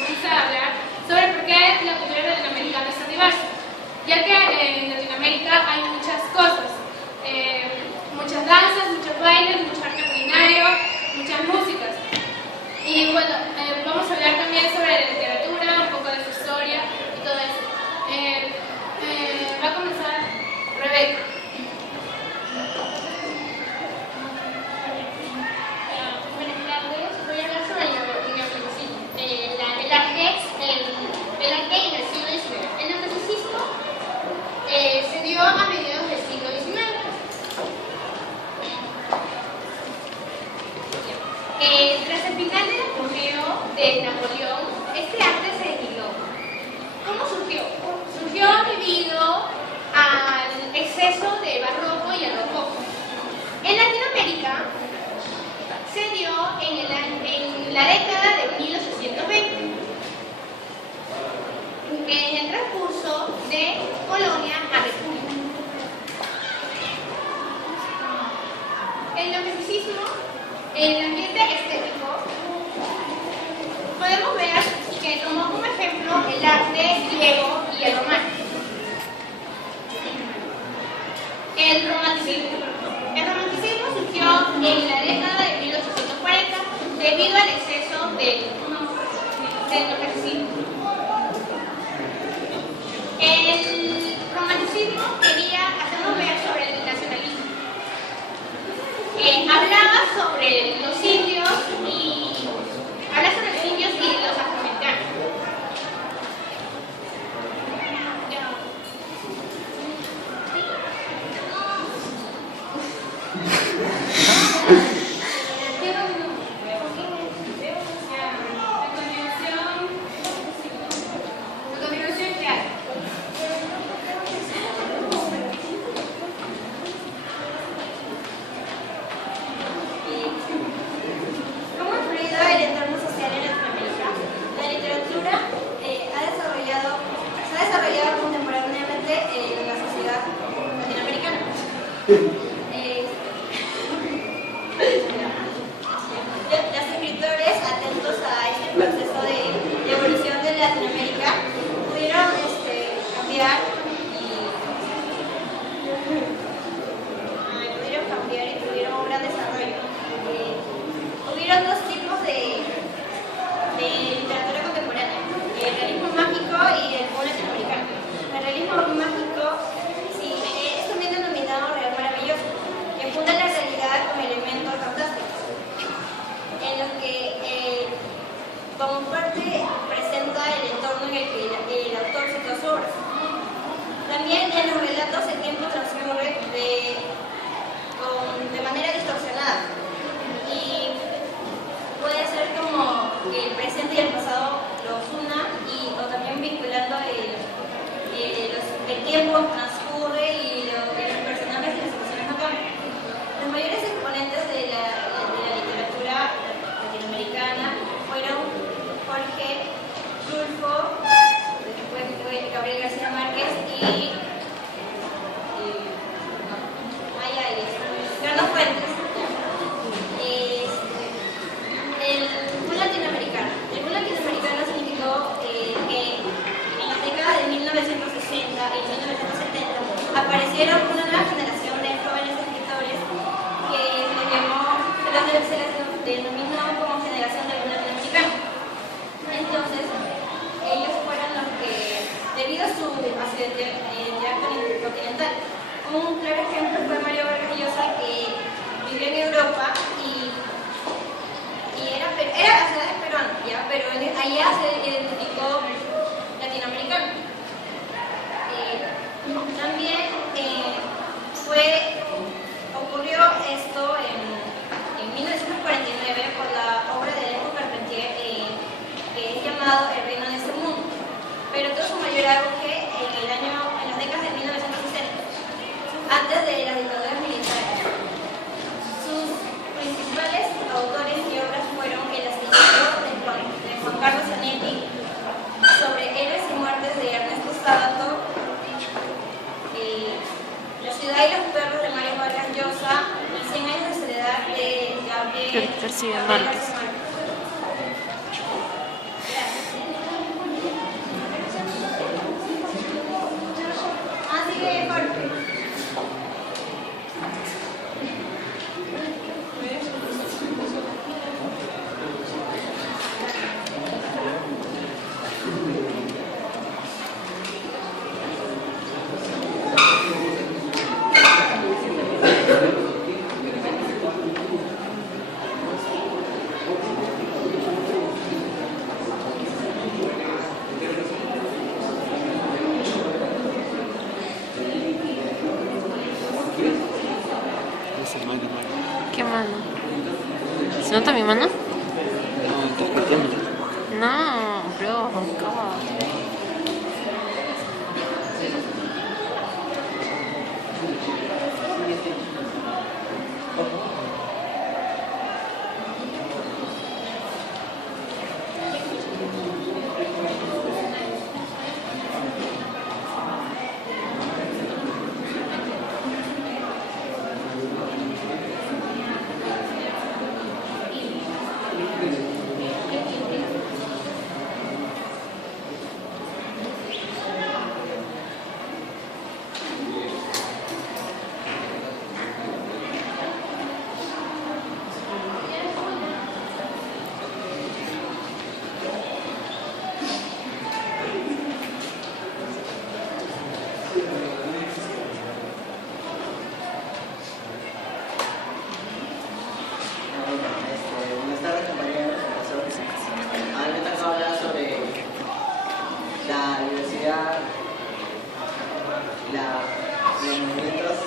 vamos a hablar sobre por qué la cultura latinoamericana es tan diversa, ya que en Latinoamérica hay muchas cosas, muchas danzas, muchos bailes, mucho arte culinario, muchas músicas. Y bueno, vamos a hablar también sobre la literatura, un poco de su historia y todo eso. Va a comenzar Rebeca. Buenas tardes, voy a hablar sobre el neoclasicismo. El arte en el siglo XIX. El neoclasicismo se dio a mediados del siglo XIX. Tras el final del apogeo de Napoleón, este arte se debilitó. ¿Cómo surgió? Surgió debido al exceso de barroco y el rococó. En Latinoamérica se dio en la década de 1820, en el transcurso de colonia a república. El neoclasicismo, en el ambiente estético, podemos ver que tomó como ejemplo el arte griego y el románico. El romanticismo surgió en la década de 1840 debido al exceso del neoclasicismo. El romanticismo quería hacernos ver sobre el nacionalismo. Hablaba sobre los indios y los afroamericanos. Los escritores atentos a este proceso de evolución de Latinoamérica pudieron cambiar y tuvieron un gran desarrollo. Hubieron dos tipos de literatura contemporánea, el realismo mágico y el boom latinoamericano. El realismo mágico es también denominado real maravilloso, que funda la realidad con elementos fantásticos, en los que como parte presenta el entorno en el que el autor citó su obra. También en los relatos el tiempo transcurre de manera distorsionada y puede ser como que el presente y el pasado los una o también vinculando el tiempo transcurre y los personajes y las situaciones no cambian. Los mayores exponentes de la literatura latinoamericana fueron Jorge Rulfo, después fue Gabriel García Márquez y Carlos Fuentes. El boom latinoamericano. El boom latinoamericano significó que en las décadas de 1960 y 1970 aparecieron una nueva generación de jóvenes escritores que se les denominó como generación del boom latinoamericano. Entonces, ellos fueron los que, debido a su identidad continental, un claro ejemplo fue Mario Vargas Llosa, que vivió en Europa y era peruano, ¿ya? Pero allá se identificó latinoamericano. También ocurrió esto en 1949 por la obra de Alejo Carpentier, que es llamado El reino de este mundo, pero tuvo su mayor auge en las décadas de 1960, antes de las dictaduras militares. Sus principales autores y obras fueron El astillero de Juan Carlos Zanetti, Sobre héroes y muertes de Ernesto Sábato, La ciudad y los perros de Mario Vargas Llosa y 100 años de soledad de Gabriel García Márquez. ¿Se nota mi mano? No, estás pateando. No, bro, ¿cómo? Buenas tardes, compañeros, profesores. Ahora me toca hablar sobre la diversidad, los movimientos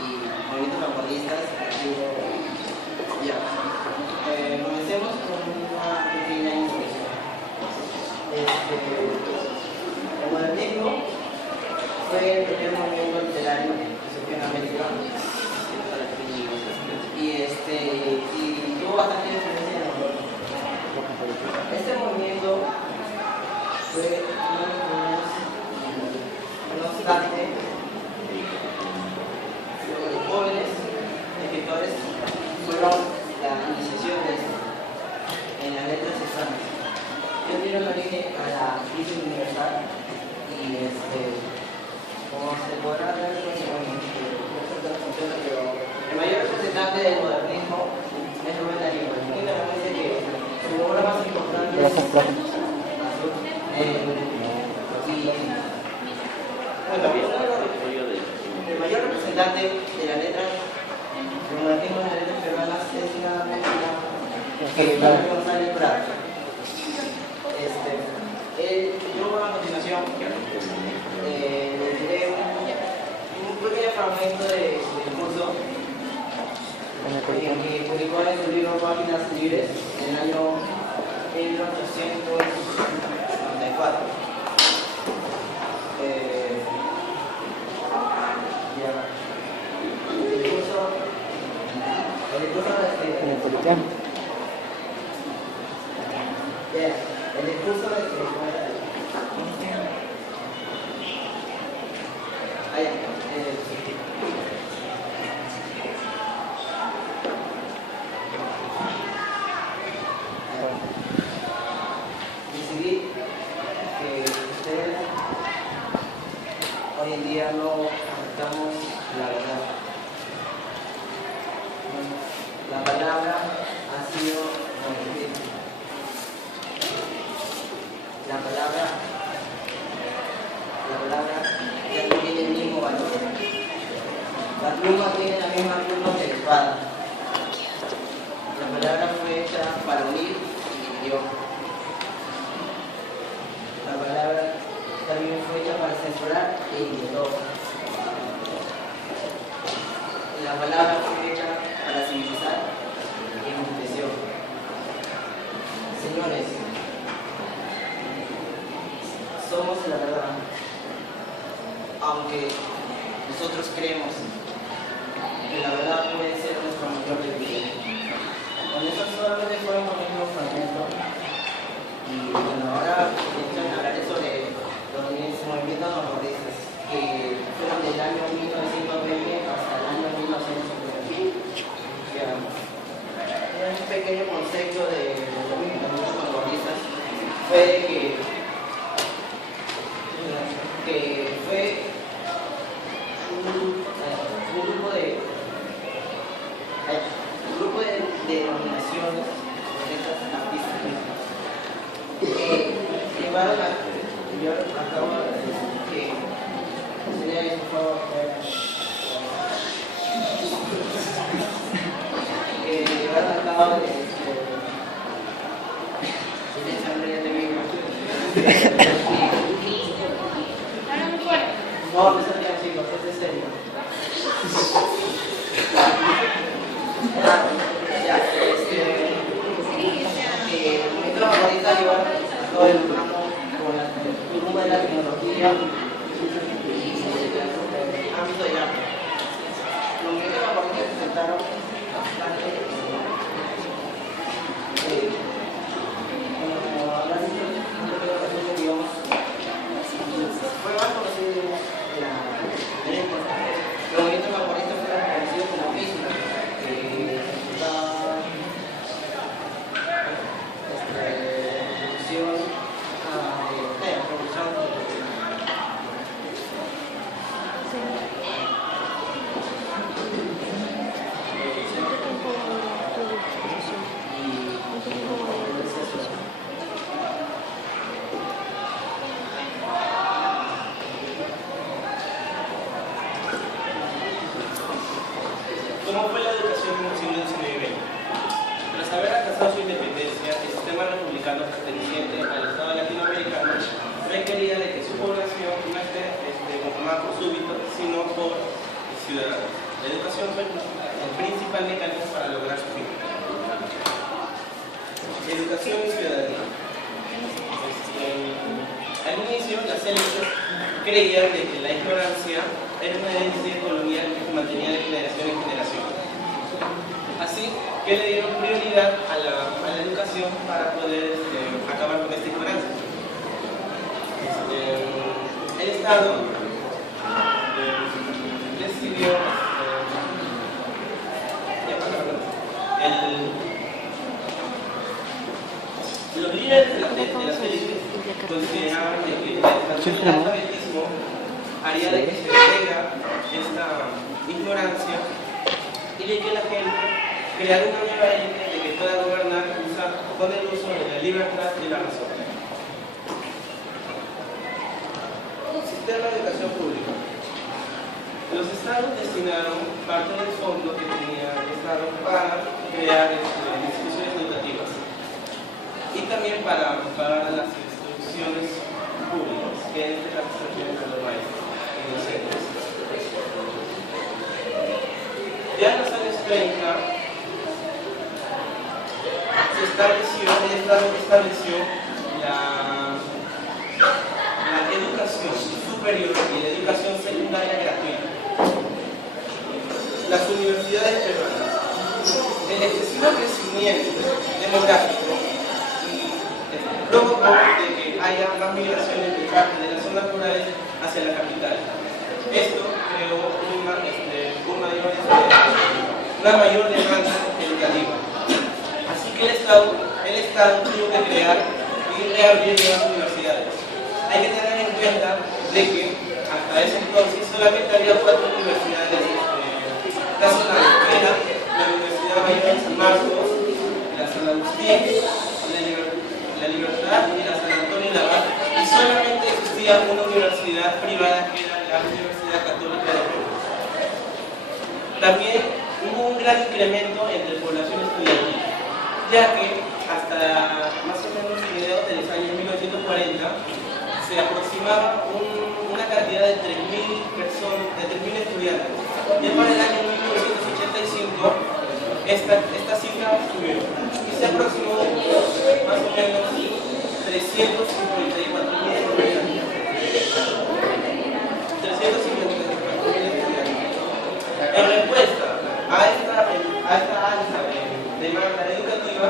y movimientos vanguardistas. Ya. Comencemos con una pequeña introducción. El modernismo fue el primer movimiento literario que surgió en América. Y tuvo bastante influencia en Europa. Este movimiento fue no obstante, los jóvenes escritores fueron la iniciación de esto en las letras hispanas. Ellos dieron origen a la crisis universal y como se podrá ver, pero el mayor representante del modernismo es Rubén Darío. Me dice que su obra más importante es el mayor representante de las letras del modernismo en las letras peruanas es nada menos que Manuel González Prado. Yo a continuación les diré un pequeño fragmento del curso que publicó en su libro Páginas Libres en el año 1894. El discurso decidí que ustedes hoy en día no aceptamos la verdad. La palabra ha sido manuscrita. La palabra ya no tiene el mismo valor. La pluma tiene la misma pluma que la espada. La palabra fue hecha para unir y dividió. La palabra también fue hecha para censurar e inquietó. La palabra fue hecha para civilizar y enmudeció. Señores, somos la verdad, aunque nosotros creemos que la verdad puede ser nuestro mayor debilidad. Con eso solamente fueron un fragmento. Y bueno, ahora hablaré sobre los movimientos vanguardistas que fueron del año 1920 hasta el año 1950. Un pequeño concepto de los movimientos vanguardistas fue que fue un grupo de denominaciones de estas artistas que llevaron a yo acabo de decir que sería eso por favor que llevaron a cabo de no, no se rían chicos, es de serio. Ya, nosotros ahorita llevamos todo el ramo con el rumbo de la tecnología y el ámbito del arte. Los medios laborales presentaron bastante como habrán dicho digamos, fue más conocido la importancia. Los movimientos laboristas fueron conocidos como física, ¿Cómo fue la educación en el siglo XIX? Tras haber alcanzado su independencia, el sistema republicano perteneciente al Estado latinoamericano requería de que su población no esté conformada por súbditos, sino por ciudadanos. La educación fue el principal mecanismo para lograr su fin. Educación y ciudadanía. Al inicio, las élites creían de que la ignorancia era una herencia colonial que se mantenía de generación en generación. Así que le dieron prioridad a la educación para poder acabar con esta ignorancia. El Estado decidió los líderes de las élites consideraban que el alfabetismo haría de que se detenga esta ignorancia y de que la gente creara una nueva élite de que pueda gobernar con el uso de la libertad y la razón. Sistema de educación pública. Los estados destinaron parte del fondo que tenía el Estado para crear instituciones educativas y también para pagar a las instituciones públicas, que en este caso se refieren a los maestros y docentes. Ya en los años 30 el Estado estableció la educación superior y la educación secundaria gratuita. Las universidades peruanas, el excesivo crecimiento demográfico provocó de que haya más migraciones de parte de las zonas rurales hacia la capital. Esto creó una mayor demanda educativa. Así que el Estado tuvo que crear y reabrir nuevas universidades. Hay que tener en cuenta de que hasta ese entonces solamente había 4 universidades nacionales, que eran la Universidad Mayor de San Marcos, la San Agustín, la Libertad y la San Antonio de Abad, y solamente existía una universidad privada que era la Universidad Católica de Perú. También hubo un gran incremento entre población estudiantil, ya que hasta más o menos mediados de los años 1940 se aproximaba una cantidad de 3.000 personas, de 3.000 estudiantes. Ya para el año 1985 esta cifra subió y se aproximó más o menos 354.000 estudiantes. En respuesta a esta alza de demanda educativa,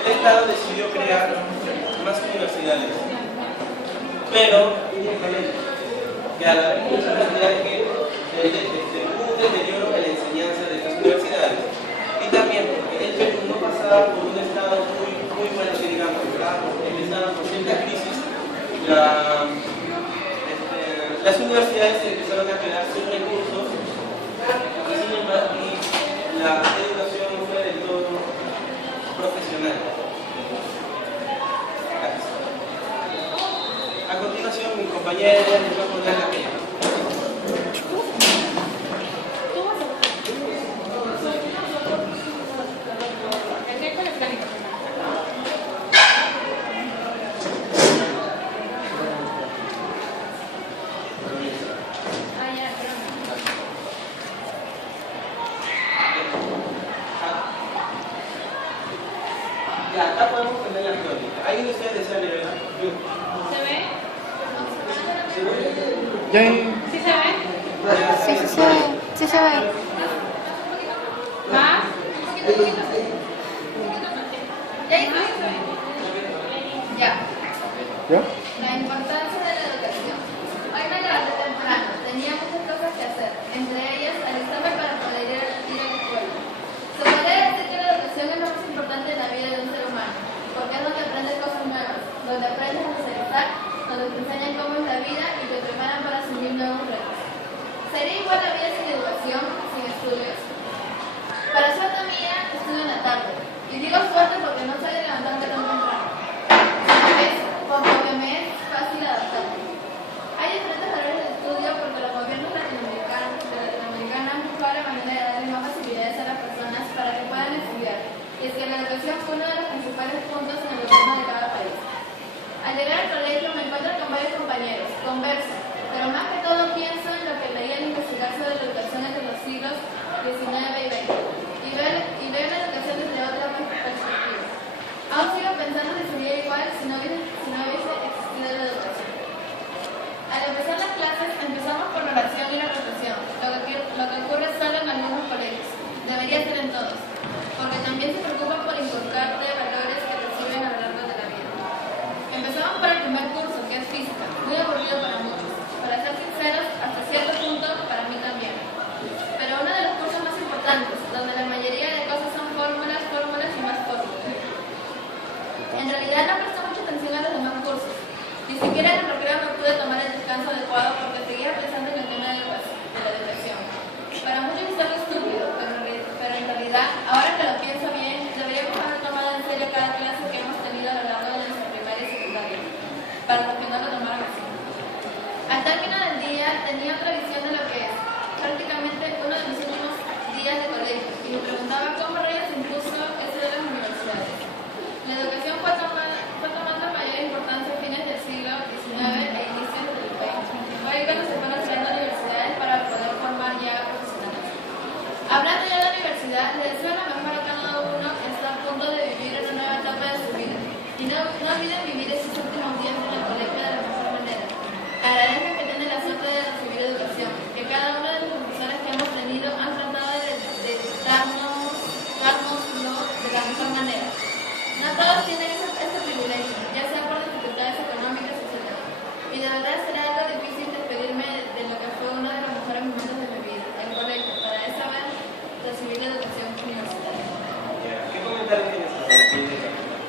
el Estado decidió crear más universidades. Pero que a la vez muchas universidades que hubo un deterioro en la enseñanza de estas universidades. Y también porque el Perú no pasaba por un estado muy bueno, que digamos, empezaba por cierta crisis, las universidades se empezaron a quedar sin recursos y la educación no fue del todo profesional. A continuación, mi compañero nos va a poner la pena. Acá podemos poner la teórica. ¿Alguien de ustedes desea leerla? ¿Se ve? Yo. ¿Sí se ve? Sí, sí se ve. Sí se ve. ¿Más? Un poquito. ¿Ya hizo? Ya. ¿Yo? La importancia de la educación. Hoy me levanté temprano, tenía muchas cosas que hacer, entre ellas alistarme para poder ir a la escuela. Se podría decir que la educación es lo más importante en la vida de un ser humano, porque es donde aprendes cosas nuevas, donde aprendes a socializar, donde te enseñan cómo es la vida y te preparan para asumir nuevos retos. ¿Sería igual la vida sin educación, sin estudios? Para suerte mía, estudio en la tarde, y digo suerte porque no soy de levantarme tan temprano. Por lo que me es fácil adaptarme. Hay diferentes horarios de estudio porque los gobiernos latinoamericanos han buscado la manera de darle más facilidades a las personas para que puedan estudiar. Y es que la educación fue uno de los principales puntos en el gobierno de cada país. Al llegar al colegio me encuentro con varios compañeros, converso, pero más que todo pienso en lo que leí al investigar sobre la educación entre los siglos XIX y XX y veo la educación desde otra perspectiva. Aún sigo pensando si sería igual si no hubiese existido la educación. Al empezar las clases, empezamos por la oración y la reflexión, lo que ocurre solo en algunos colegios. Debería ser en todos, porque también se preocupan por inculcarte valores que reciben a lo largo de la vida. Empezamos por el primer curso, que es física, muy aburrido para muchos. Para ser sinceros, hasta cierto punto, para mí también. Pero uno de los cursos más importantes, donde la mayoría de cosas son fórmulas y más fórmulas. En realidad no presté mucha atención a los demás cursos. Ni siquiera en el recreo me pude tomar el descanso adecuado porque seguía pensando en el tema de la educación. Para muchos es algo estúpido, pero en realidad, ahora que lo pienso bien, deberíamos haber tomado en serio cada clase que hemos tenido a lo largo de nuestra primaria y secundaria, para los que no lo tomaron así. Al término del día, tenía otra visión de lo que es prácticamente uno de mis últimos días de colegio y me preguntaba cómo rayos impuso eso de las universidades. La educación fue tomando mayor importancia a fines del siglo XIX e inicios del XX. Fue ahí cuando se fueron creando universidades para poder formar ya profesionales. Hablando ya de universidad, le deseo lo mejor a cada uno que está a punto de vivir en una nueva etapa de su vida. Y no olviden vivir estos últimos días en el colegio de la mejor manera. Agradezcan que tienen la suerte de recibir educación, que cada uno de los profesores que hemos tenido han tratado de dárnoslo de la mejor manera. No todos tienen este privilegio, ya sea por dificultades económicas, etc. Y de verdad será algo difícil despedirme de lo que fue uno de los mejores momentos de mi vida, el colegio, para esa vez recibir la educación universitaria. ¿Qué comentarios tienes sobre la siguiente crónica?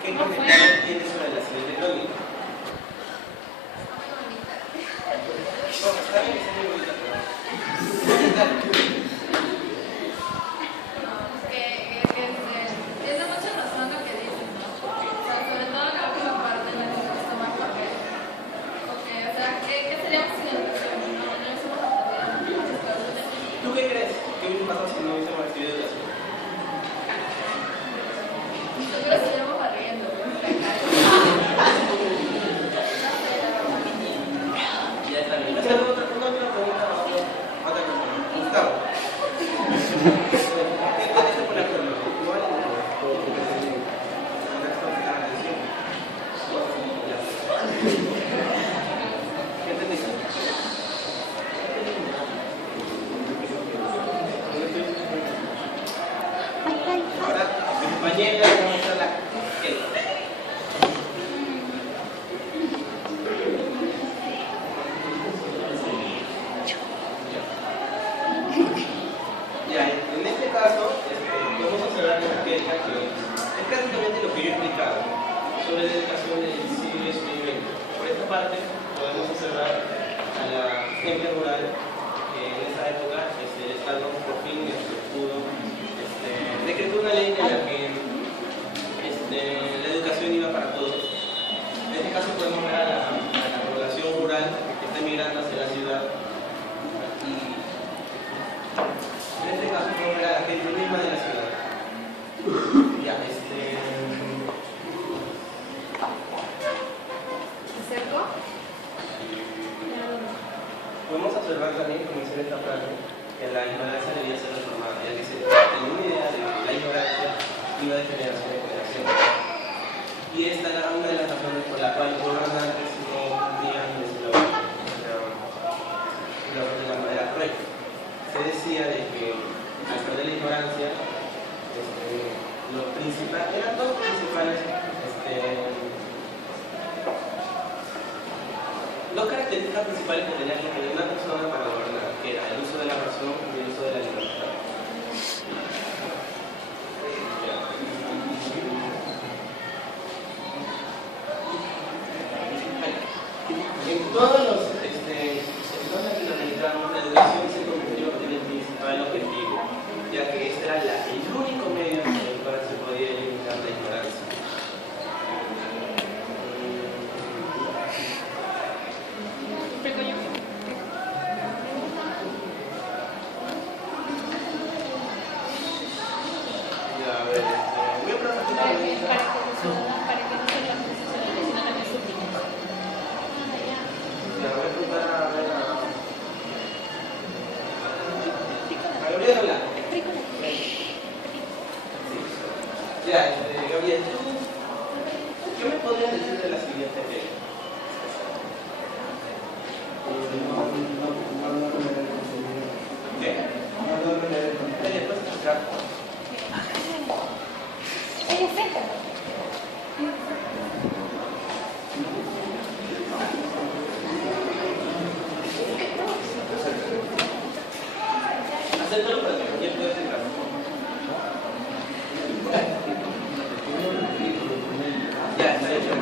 ¿Qué comentarios tienes sobre la siguiente crónica? Está bien, está muy bonita, pero... Tiene mucha razón lo que dices, ¿no? O sea, sobre todo la última parte la que me gusta más porque, o sea, ¿qué sería sin educación? No hubiésemos aprendido. ¿Tú qué crees que hubiese pasado si no hubiésemos recibido educación? Seguro seguiremos barriendo, ¿no? Ya está bien. Otra pregunta, otra persona. Gustavo. ¿Qué parece por la crónica? ¿Igual o no? ¿Qué entendiste? Ahora, mi compañera va a mostrar la ¿qué? Ya, en este caso, vamos a observar una esquema que es prácticamente lo que yo he explicado sobre la educación del siglo XIX. Por esta parte, podemos observar a la gente rural que en esa época el Estado por fin pudo decretó una ley en la que la educación iba para todos. En este caso podemos ver a la población rural que está migrando hacia la ciudad. Y en este caso podemos ver a la gente misma de la ciudad. Ya, ¿Acerco? podemos observar también, como dice esta frase, que la ignorancia debía ser reformada, ya que se tenía una idea de que la ignorancia iba de generación en generación. educación. Y esta era una de las razones por la cual los gobernantes no cumplían su labor de la manera correcta. Se decía de que al perder la ignorancia, eran dos principales dos características principales que tenía que tener una persona para gobernar, que era el uso de la razón y el uso de la libertad. En todos los sectores latinoamericanos, la educación se convirtió en el principal objetivo, ya que este era el único medio en el cual se podía eliminar la ignorancia. Gabriel, ¿qué me podrías decir de la siguiente ley? ¿Qué? Después explicar. Acéptalo para que cualquier pueda explicar. Ya, está hecho.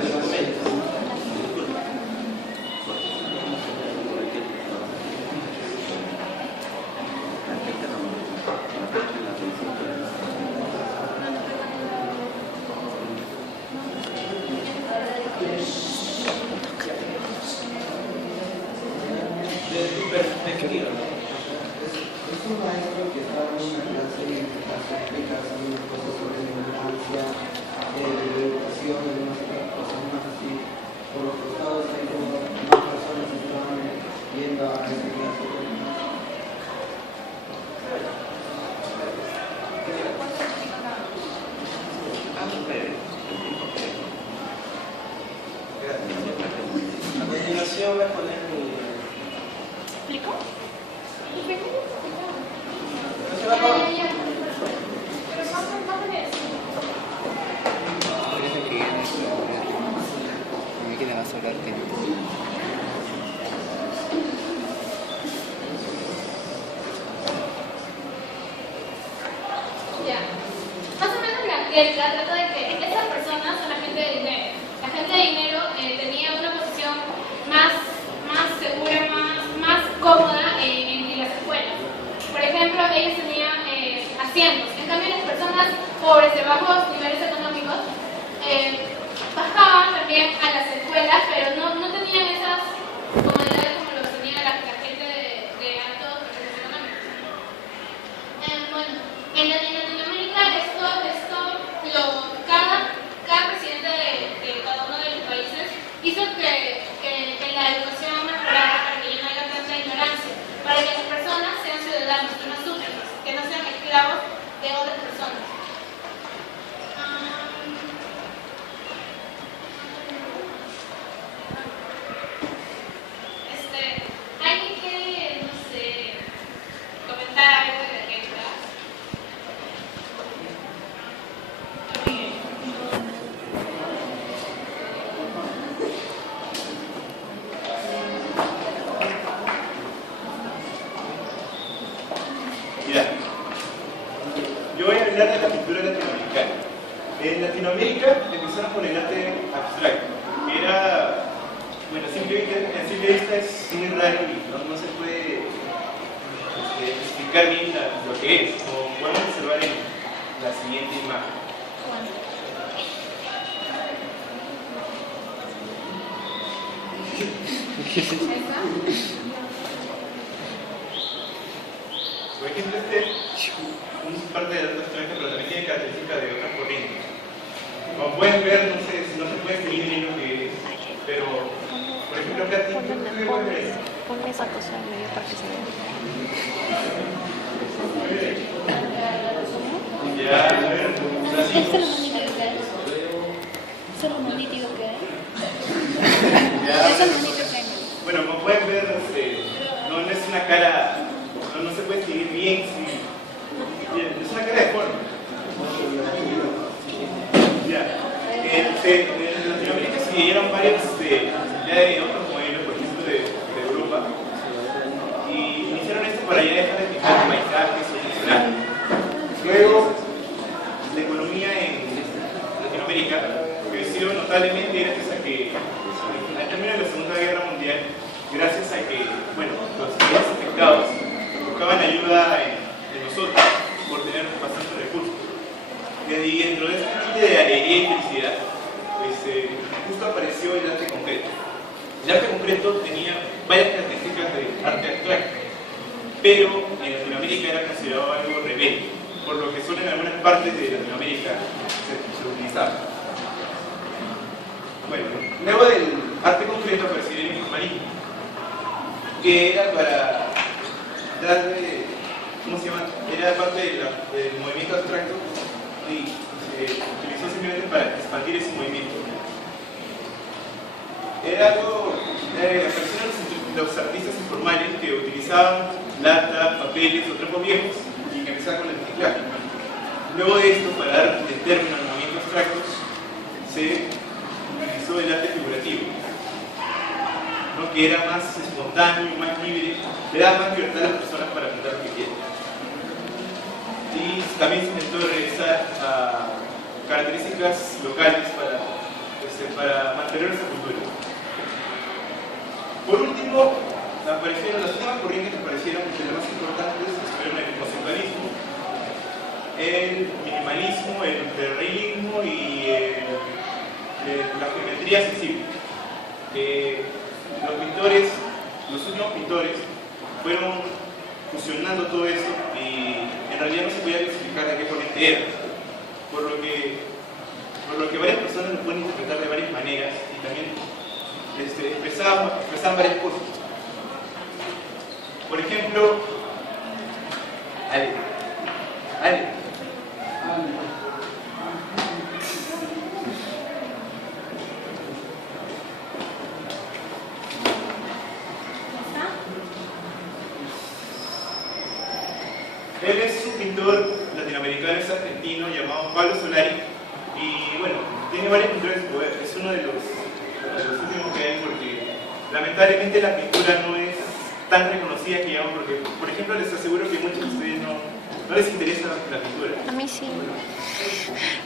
De tu perspectiva. Es un maestro que estaba en una clase y explica un poco sobre la infancia, la educación, algunas cosas más así. Por los costados hay como más personas que estaban yendo a esa clase. A continuación voy a poner mi... ¿Explico? ¿No se va a acabar? Pero pásale eso. Creo que a mí que le va a sobrar tiempo. Ya. Más o menos la teoría trata de que esas personas son la gente de dinero. La gente de dinero tenía una posición más segura, más cómoda en las escuelas. Por ejemplo, ellos tenían asientos. En cambio, las personas pobres de bajos niveles económicos bajaban también a las escuelas, pero no tenían esas comodidades como lo tenía la gente de altos recursos económicos. Bueno, en Latinoamérica cada presidente de cada uno de los países hizo que la educación mejorara para que no haya tanta ignorancia, para que las personas sean ciudadanos, que no súbditos, que no sean esclavos de otras personas. ¿Alguien quiere, no sé, comentar algo de la guerra? Mira, yo voy a hablar de la cultura latinoamericana. En Latinoamérica empezaron con el arte abstracto, que era, bueno, a simple vista es muy raro y no se puede explicar bien lo que es, como podemos observar en la siguiente imagen. Por ejemplo, este es parte del arte abstracto, pero también tiene características de otras corrientes. Como pueden ver, no se puede escribir bien lo que es, pero, por ejemplo, acá Ponme esa cosa en medio para que se vea. ya, a ver, así. Este lo mandé a Esto es lo más nítido que hay. Ya. Eso es lo único que hay. Bueno, como pueden ver, no es una cara, no se puede seguir bien, bien, es una cara de forma. Ya. En Latinoamérica se siguieron varios ya de otros modelos, por ejemplo de Europa, y hicieron esto para ya dejar de fijar paisajes o funcionar. Luego, la economía en Latinoamérica creció notablemente gracias a que, al término de la Segunda Guerra Mundial, gracias a que, bueno, los países afectados buscaban ayuda de nosotros por tener bastantes recursos. Y dentro de este ambiente de alegría y felicidad, justo apareció el arte concreto. El arte concreto tenía varias características de arte abstracto, pero en Latinoamérica era considerado algo rebelde, por lo que solo en algunas partes de Latinoamérica se utilizaba. Bueno, luego del arte concreto apareció el minimalismo, que era para darle, ¿cómo se llama? Era parte del movimiento abstracto y se utilizó simplemente para expandir ese movimiento. Era algo, aparecieron los artistas informales que utilizaban lata, papeles o trapos viejos y que empezaban con el reciclaje. Luego de esto, para dar el término al movimiento abstracto, se utilizó el arte figurativo, ¿no? Que era más espontáneo, más libre, le daba más libertad a las personas para pintar lo que quieran. Y también se intentó regresar a características locales para mantener esa cultura. Por último, las últimas corrientes que aparecieron, entre las más importantes, fueron el conceptualismo, el minimalismo, el hiperrealismo y la geometría sensible. Los últimos pintores fueron fusionando todo esto y en realidad no se podía clasificar de qué corriente era, por lo que varias personas lo pueden interpretar de varias maneras y también expresaban varias cosas. Por ejemplo, Ale. Él es un pintor latinoamericano, es argentino, llamado Pablo Solari, y bueno, tiene varias pinturas en su poder. Es uno de los últimos que hay porque lamentablemente la pintura no es tan reconocida que digamos, porque por ejemplo les aseguro que muchos de ustedes no les interesa la pintura. A mí sí.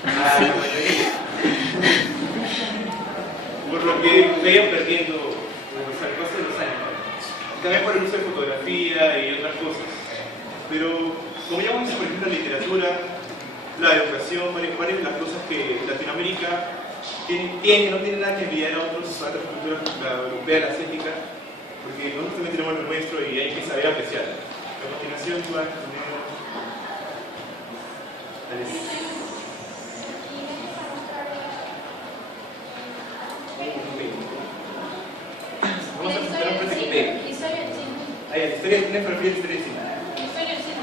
A la mayoría. Por lo que vayan perdiendo al paso de los años. También por el uso de fotografía y otras cosas. Pero como ya hemos visto, por ejemplo, la literatura, la educación, varias de las cosas que Latinoamérica no tiene nada que envidiar a otras culturas, la europea, la asiática, porque nosotros también tenemos lo nuestro y hay que saber apreciarlo. A continuación, Juan, vamos a presentar un prototipo. Historia del cine. La historia del cine, pero la historia del cine. Historia del cine.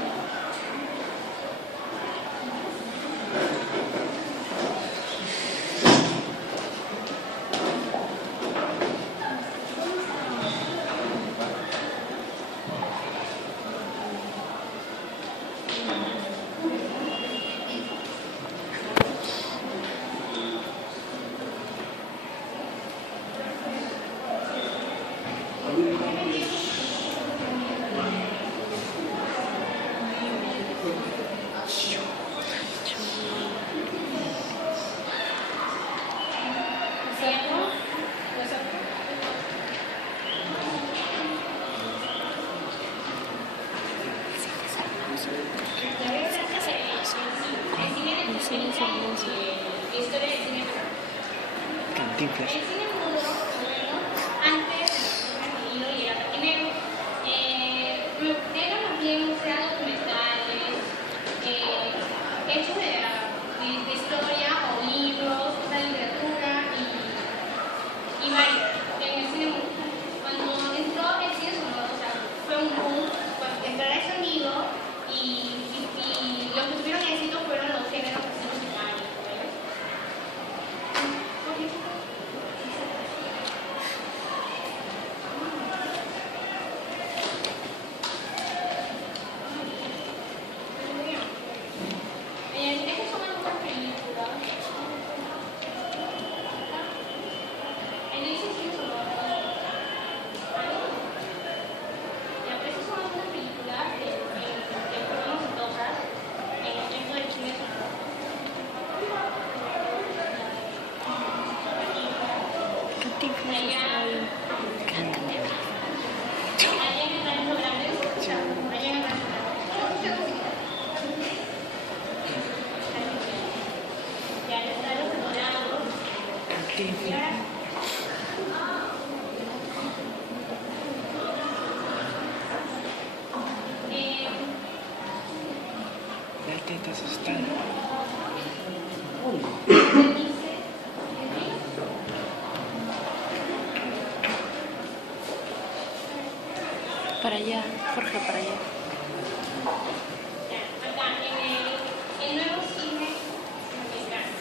Cantinflas. El cine mudo, bueno, antes era y era primero. Era más bien documentales, hechos de historia o libros, o sea, literatura y varios en el cine mudo. Cuando entró el cine sonoro, o sea, fue un boom, cuando entró el sonido y los que tuvieron éxito fueron los géneros musicales. La teta asustada. Para allá, Jorge, para allá. Acá, en el nuevo cine mexicano.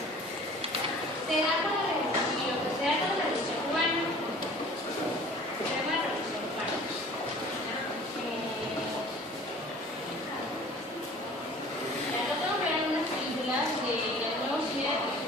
Se da con la revolución, se da con la revolución cubana, se llama la revolución cubana. Acá tengo que ver algunas películas del nuevo cine mexicano.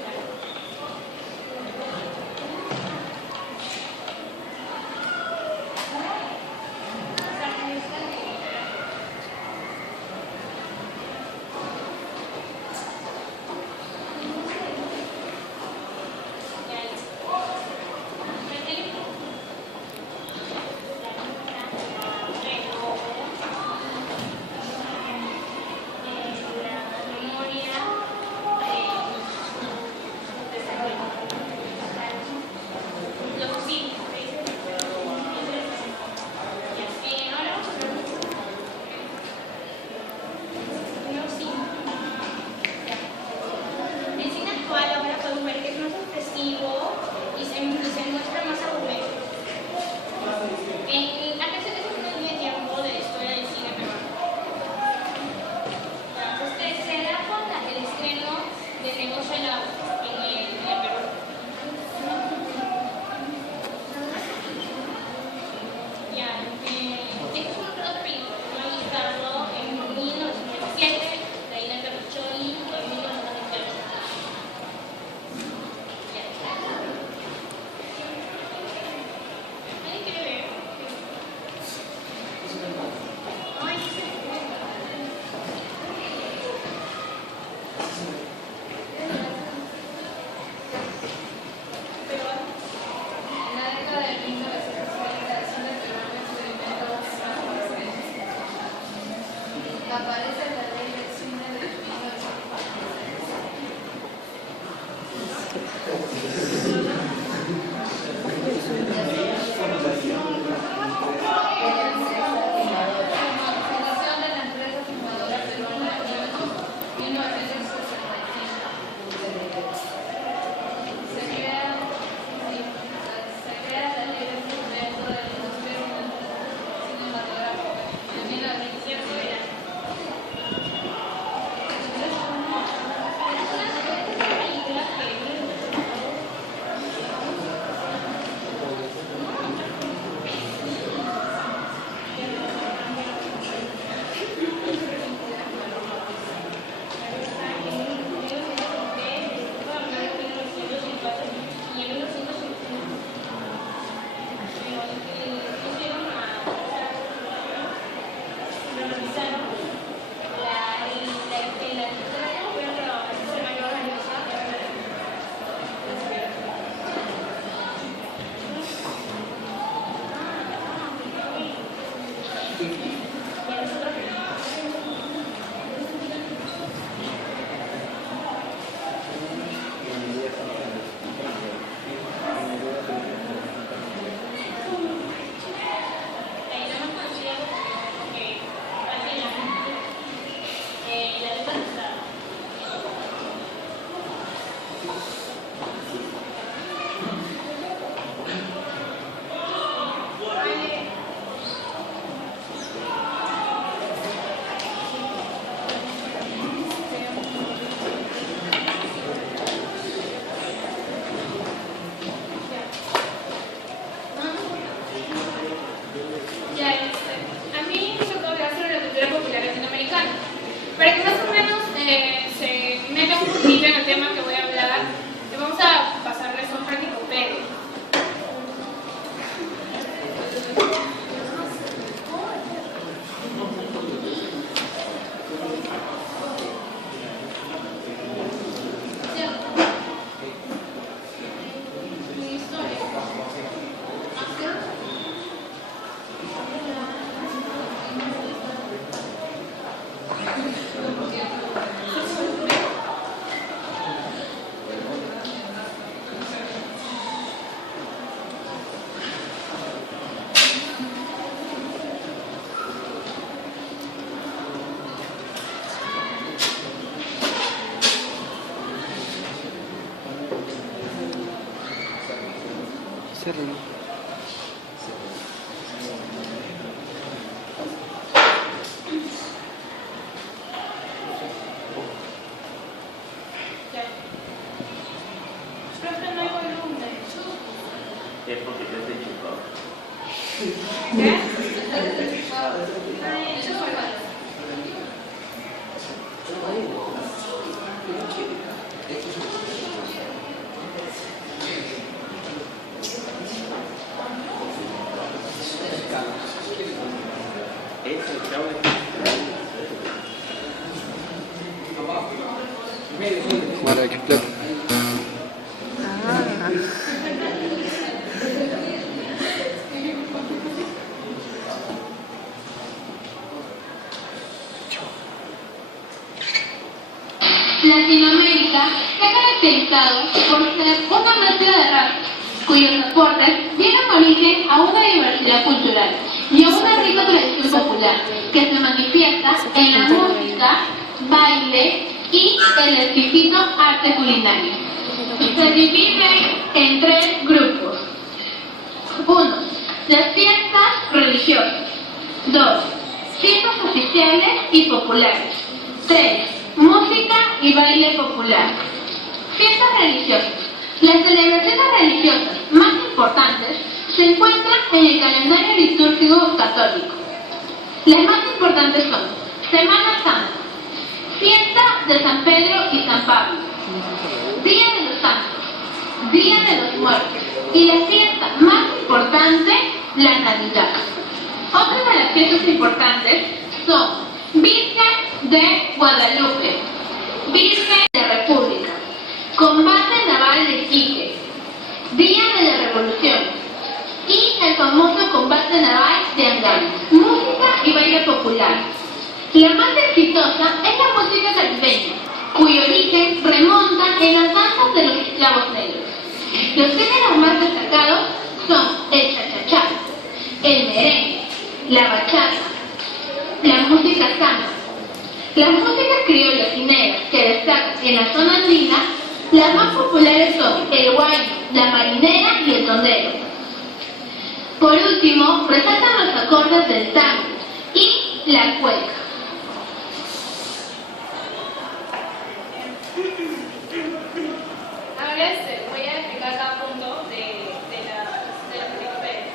Cierra. Profe, no hay volumen. Es porque yo estoy chupado. ¿Qué? Ay, eso fue mal. Para que explote. Latinoamérica se ha caracterizado por ser una mezcla de razas, cuyos aportes dieron origen a una diversidad cultural y a una rica tradición popular que se manifiesta en la música, baile y el exquisito arte culinario. Se divide en tres grupos. 1. Las fiestas religiosas. 2. Fiestas oficiales y populares. 3. Música y baile popular. Fiestas religiosas. Las celebraciones religiosas más importantes se encuentran en el calendario litúrgico católico. Las más importantes son Semana Santa, Fiesta de San Pedro y San Pablo, Día de los Santos, Día de los Muertos y la fiesta más importante, la Navidad. Otras de las fiestas importantes son Virgen de Guadalupe, Virgen de República, Combate Naval de Iquique, Día de la Revolución y el famoso Combate Naval de Angares. Música y baile popular. La más exitosa es la música caribeña, cuyo origen remonta en las danzas de los esclavos negros. Los géneros más destacados son el cha-cha-cha, el merengue, la bachata, la música samba. Las músicas criollas y negras que destacan en la zona andina, las más populares son el guayno, la marinera y el tondero. Por último, resaltan los acordes del tango y la cueca. Ahora voy a explicar cada punto de la periferia.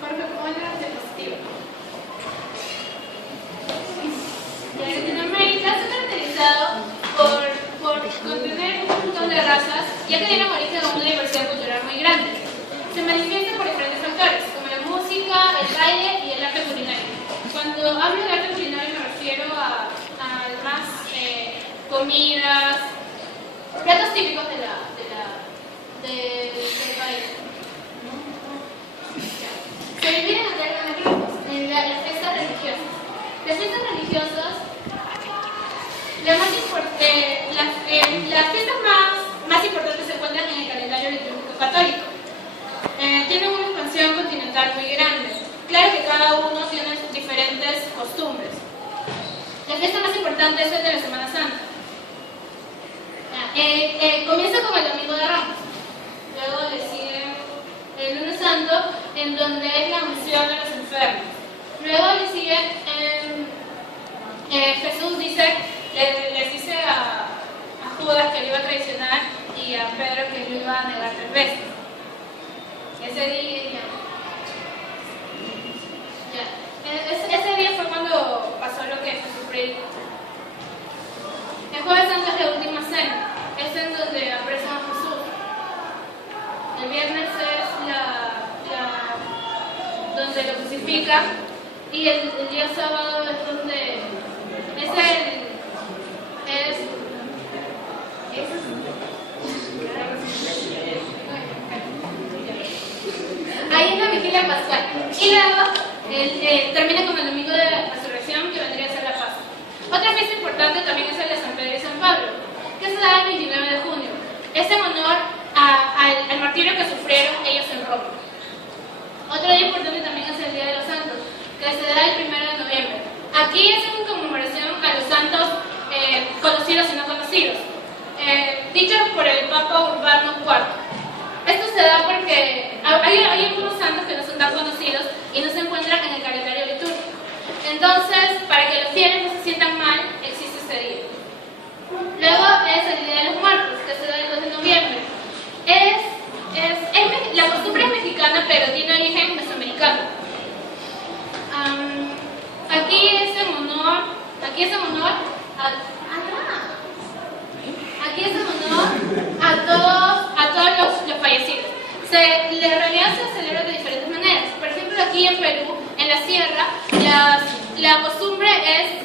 Jorge, ¿cómo era la diapositiva? Latinoamérica se ha caracterizado por contener un montón de razas, ya que tiene origen a una diversidad cultural muy grande. Se manifiesta por diferentes factores, como la música, el baile y el arte culinario. Cuando hablo de arte culinario me refiero a además comidas, platos típicos del país. Se dividen en grupos, en las fiestas religiosas. Las fiestas religiosas, las fiestas más importantes se encuentran en el calendario litúrgico católico. Tienen una expansión continental muy grande. Claro que cada uno tiene sus diferentes costumbres. La fiesta más importante es el de la Semana Santa. Comienza con el Domingo de Ramos. Luego le sigue el Lunes Santo, en donde es la unción de los enfermos. Luego le sigue Jesús les dice a Judas que lo iba a traicionar y a Pedro que lo iba a negar 3 veces. Ese día fue cuando pasó lo que Jesús predicó. El Jueves Santo es la última cena, es en donde apresan a Jesús. El viernes es donde lo crucifican y el día sábado es donde ahí es la vigilia pascual. Y luego termina con el domingo de la resurrección, que vendría a ser la Pascua. Otra fiesta importante también es el de San Pedro y San Pablo, que se da el 29 de junio. Es en honor al martirio que sufrieron ellos en Roma. Otro día importante también es el Día de los Santos, que se da el 1 de noviembre. Aquí es en conmemoración a los santos conocidos y no conocidos, dichos por el Papa Urbano IV. aquí en Perú, en la sierra, la costumbre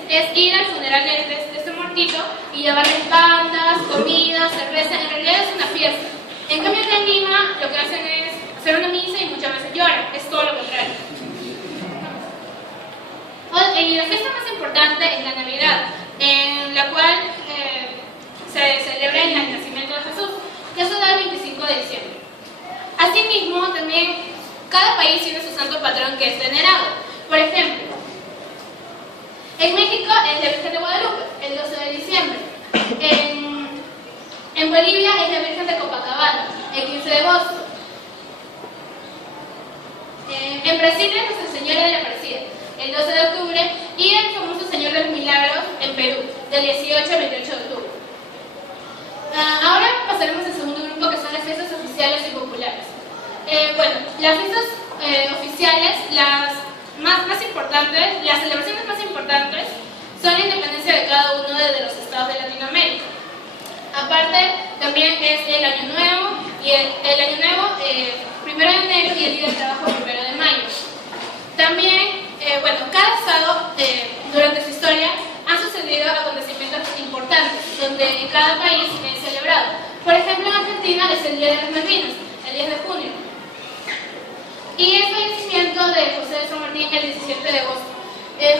es ir al funeral de este muertito y llevarles bandas, comida, cerveza. En realidad es una fiesta. En cambio, acá en Lima lo que hacen es hacer una misa y muchas veces lloran. Es todo lo contrario. Y la fiesta más importante es la Navidad, en la cual se celebra el nacimiento de Jesús, que eso da el 25 de diciembre. Asimismo, también cada país tiene su santo patrón que es venerado. Por ejemplo, en México es la Virgen de Guadalupe, el 12 de diciembre. En Bolivia es la Virgen de Copacabana, el 15 de agosto. En Brasil es Nuestra Señora de la Aparecida, el 12 de octubre, y el famoso Señor de los Milagros en Perú, del 18 al 28 de octubre. Ahora pasaremos al segundo grupo, que son las fiestas oficiales y populares. Bueno, las fiestas oficiales, las más importantes, las celebraciones más importantes son la independencia de cada uno de los estados de Latinoamérica. Aparte, también es el Año Nuevo, y el Año Nuevo, 1 de enero, y el Día del Trabajo, 1 de mayo. También, bueno, cada estado, durante su historia, han sucedido acontecimientos importantes, donde en cada país es celebrado. Por ejemplo, en Argentina es el Día de las Malvinas, el 10 de junio. Y el fallecimiento de José de San Martín el 17 de agosto.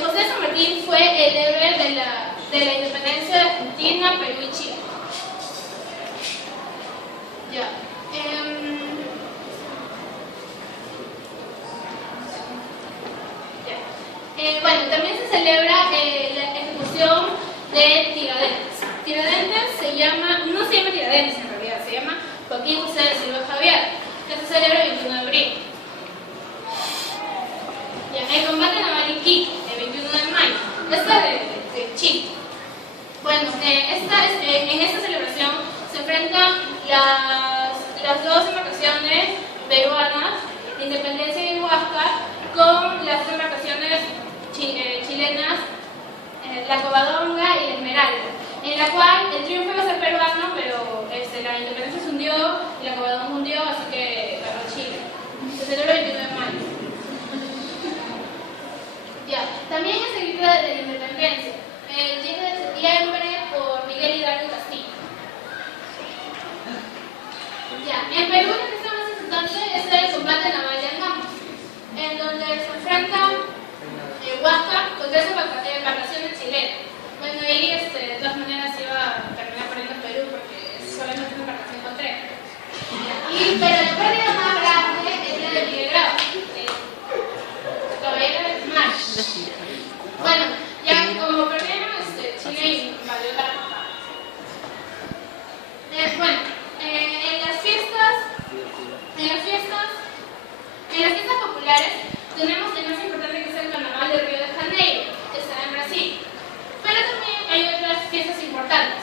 José de San Martín fue el héroe de la independencia de Argentina, Perú y Chile. Ya. Bueno, también se celebra la ejecución de Tiradentes. Tiradentes no se llama Tiradentes en realidad, se llama Joaquín José de Silva Javier, que se celebra el 21 de abril. Ya, el combate naval Iquique, el 21 de mayo, esta de Chile. Bueno, en esta celebración se enfrentan las dos embarcaciones peruanas, Independencia y Huáscar, con las embarcaciones chilenas, la Covadonga y la Esmeralda, en la cual el triunfo iba a ser peruano, pero la Independencia se hundió y la Covadonga hundió, así que ganó Chile. Se celebra el 29 de mayo. Ya, también es el grito de la Independencia, el 10 de septiembre, por Miguel Hidalgo Castillo. Ya, en Perú la fiesta más importante es el combate naval de Angamos, en donde se enfrentan Huáscar con 3 embarcaciones chilenas. Bueno, ahí de todas maneras iba a terminar perdiendo Perú porque solamente una embarcación con 3. Pero la pérdida más grande es la de Miguel Grau, caballero del mar. Bueno, ya como perdieron Chile invadió la costa. Bueno, en las fiestas populares tenemos el más importante, que es el Carnaval de Río de Janeiro, que está en Brasil. Pero también hay otras fiestas importantes,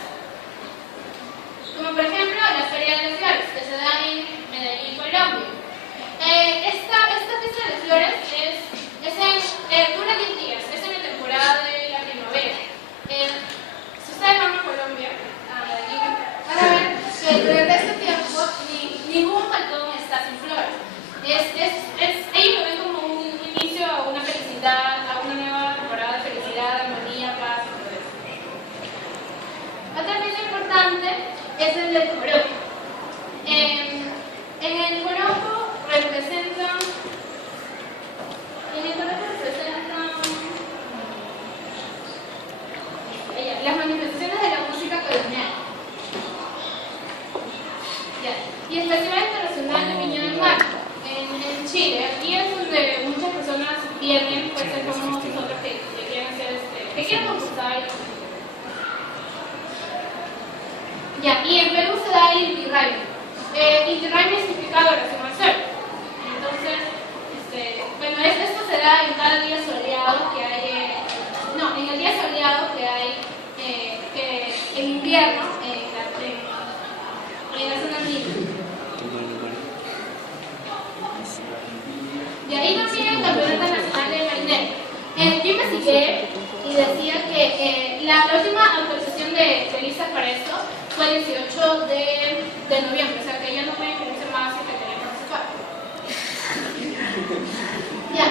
como por ejemplo la Feria de las Flores, que se da en Medellín, Colombia. Esta fiesta de las flores dura 10 días, es en la temporada de la primavera. Si ustedes van a Colombia, a Medellín, van a ver que durante este tiempo ningún balcón está sin flores. Ellos lo ven como un inicio a una felicidad, a una nueva temporada de felicidad, armonía, paz. Otra fiesta importante es el del joropo. En el joropo representan las manifestaciones de la música colonial. Y el Festival Internacional de Viña del Mar en Chile. Aquí es donde muchas personas vienen, pues como nosotros que quieren hacer que quieren concursar. Y en Perú se da el Inti Raymi. Inti Raymi significa adoración al sol. Entonces, bueno, esto se da en cada día soleado que hay, en el día soleado que hay en invierno en la zona andina. Y ahí también el Campeonato Nacional de Marinero. Yo investigué y decía que la última autorización de Lisa para esto fue el 18 de noviembre, o sea que ella no puede inscribirse más y que quería participar. Ya.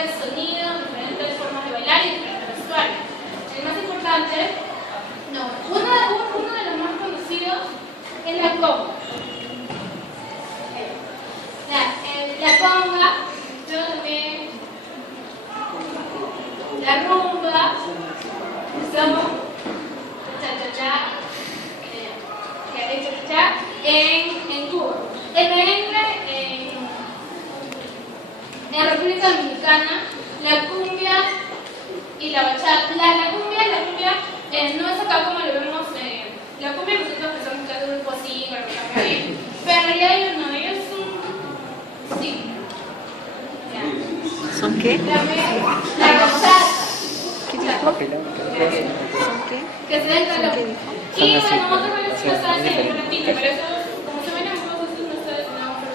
diferentes sonidos, diferentes formas de bailar y diferentes vestuarios. El más importante, uno de los más conocidos es la conga. La conga, yo también, la rumba, somos cha-cha-cha, en Cuba. El merengue en República Dominicana, la cumbia y la bachata. La cumbia no es acá como lo vemos. La cumbia nosotros pensamos que es un grupo así, pero en realidad ellos no, ellos son. Sí. ¿Son qué? La bachata. ¿Qué dijo? ¿Son qué? Que se den calor. ¿Qué dijo? Y bueno, otro que no está en Argentina, pero eso, como se ven en cosas, no está destinado a ser.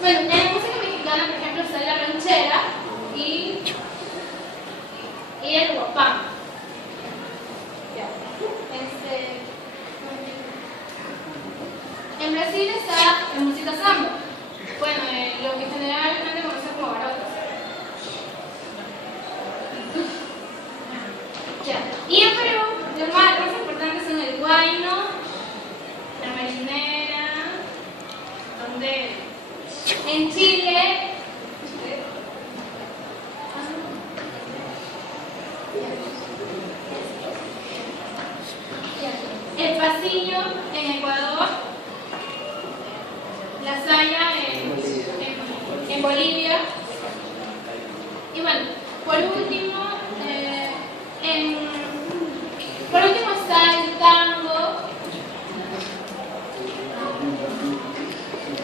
Bueno, en la música mexicana, por ejemplo, está la ranchera y el guapán. En Brasil está la música samba. Bueno, lo que generalmente conocemos como barotas. Y en Perú, los más importantes son el huayno, la marinera, donde en Chile, el pasillo en Ecuador, la saya en Bolivia, y bueno, por último está el tango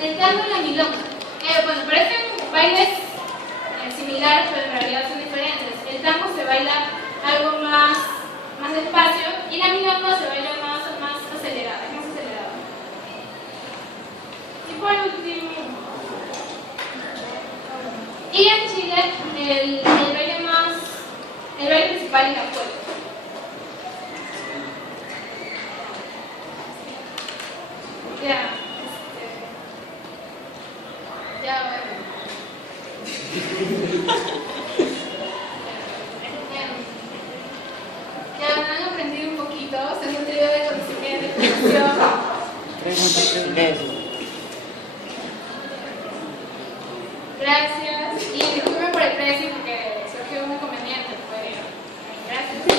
y la milonga. Bueno, parecen bailes similares, pero en realidad son diferentes. El tango se baila algo más despacio y la milonga se baila más acelerada, es más acelerada. Y por último, y en Chile el baile principal es la cueca. Ya han aprendido un poquito, se han nutrido de conocimiento, de información. Gracias. Y disculpen por el precio porque surgió un inconveniente. Gracias.